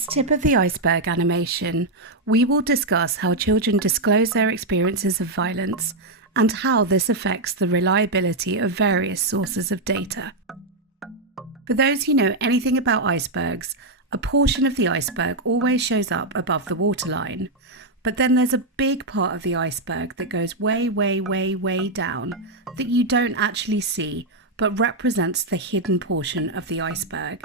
this tip of the iceberg animation, we will discuss how children disclose their experiences of violence and how this affects the reliability of various sources of data. For those who know anything about icebergs, a portion of the iceberg always shows up above the waterline, but then there's a big part of the iceberg that goes way, way, way, way down that you don't actually see, but represents the hidden portion of the iceberg.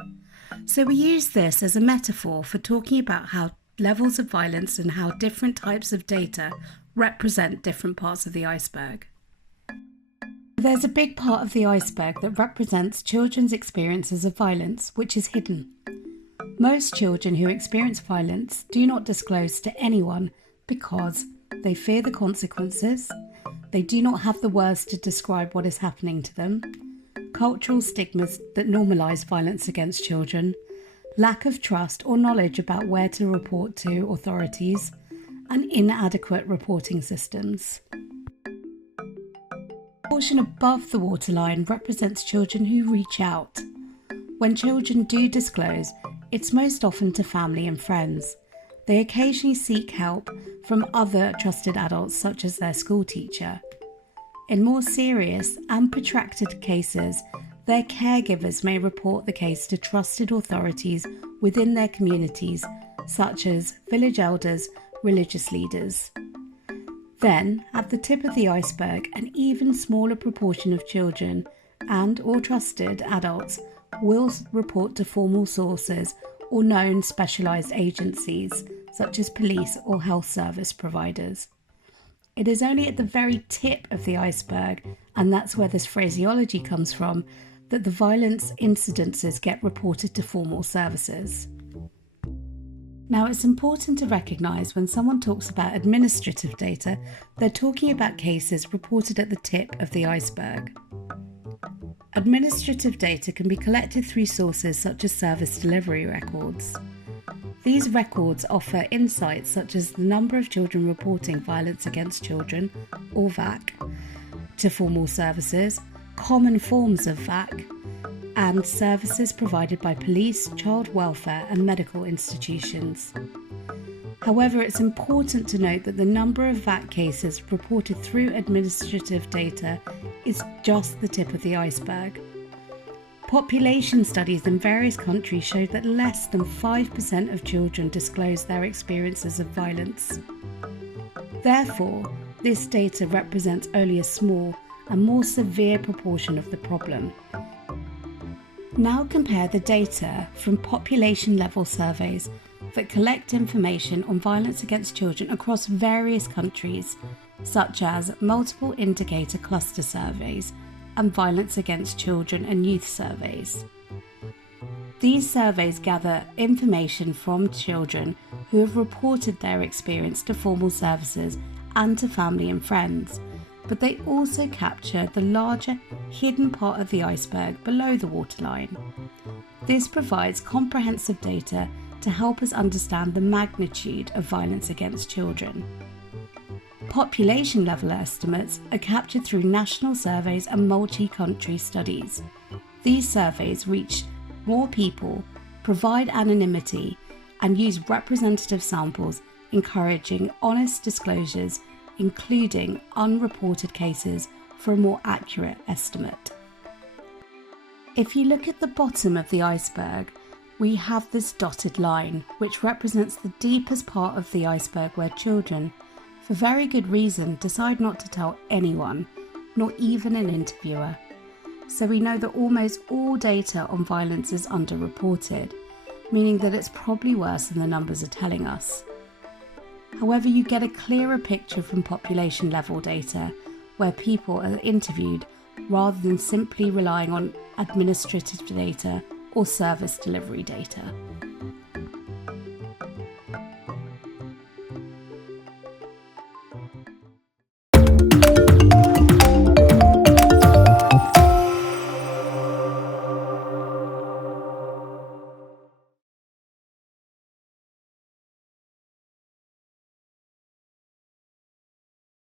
So we use this as a metaphor for talking about how levels of violence and how different types of data represent different parts of the iceberg. There's a big part of the iceberg that represents children's experiences of violence, which is hidden. Most children who experience violence do not disclose to anyone because they fear the consequences, they do not have the words to describe what is happening to them, cultural stigmas that normalise violence against children, lack of trust or knowledge about where to report to authorities, and inadequate reporting systems. The portion above the waterline represents children who reach out. When children do disclose, it's most often to family and friends. They occasionally seek help from other trusted adults such as their school teacher. In more serious and protracted cases, their caregivers may report the case to trusted authorities within their communities, such as village elders, religious leaders. Then, at the tip of the iceberg, an even smaller proportion of children and/or trusted adults will report to formal sources or known specialised agencies, such as police or health service providers. It is only at the very tip of the iceberg, and that's where this phraseology comes from, that the violence incidences get reported to formal services. Now, it's important to recognise when someone talks about administrative data, they're talking about cases reported at the tip of the iceberg. Administrative data can be collected through sources such as service delivery records. These records offer insights such as the number of children reporting violence against children, or VAC, to formal services, common forms of VAC, and services provided by police, child welfare and medical institutions. However, it's important to note that the number of VAC cases reported through administrative data is just the tip of the iceberg. Population studies in various countries showed that less than 5% of children disclose their experiences of violence. Therefore, this data represents only a small and more severe proportion of the problem. Now compare the data from population-level surveys that collect information on violence against children across various countries, such as multiple indicator cluster surveys and violence against children and youth surveys. These surveys gather information from children who have reported their experience to formal services and to family and friends, but they also capture the larger hidden part of the iceberg below the waterline. This provides comprehensive data to help us understand the magnitude of violence against children. Population level estimates are captured through national surveys and multi-country studies. These surveys reach more people, provide anonymity, and use representative samples, encouraging honest disclosures, including unreported cases, for a more accurate estimate. If you look at the bottom of the iceberg, we have this dotted line, which represents the deepest part of the iceberg where children, for very good reason, decide not to tell anyone, not even an interviewer. So we know that almost all data on violence is underreported, meaning that it's probably worse than the numbers are telling us. However, you get a clearer picture from population level data, where people are interviewed rather than simply relying on administrative data or service delivery data.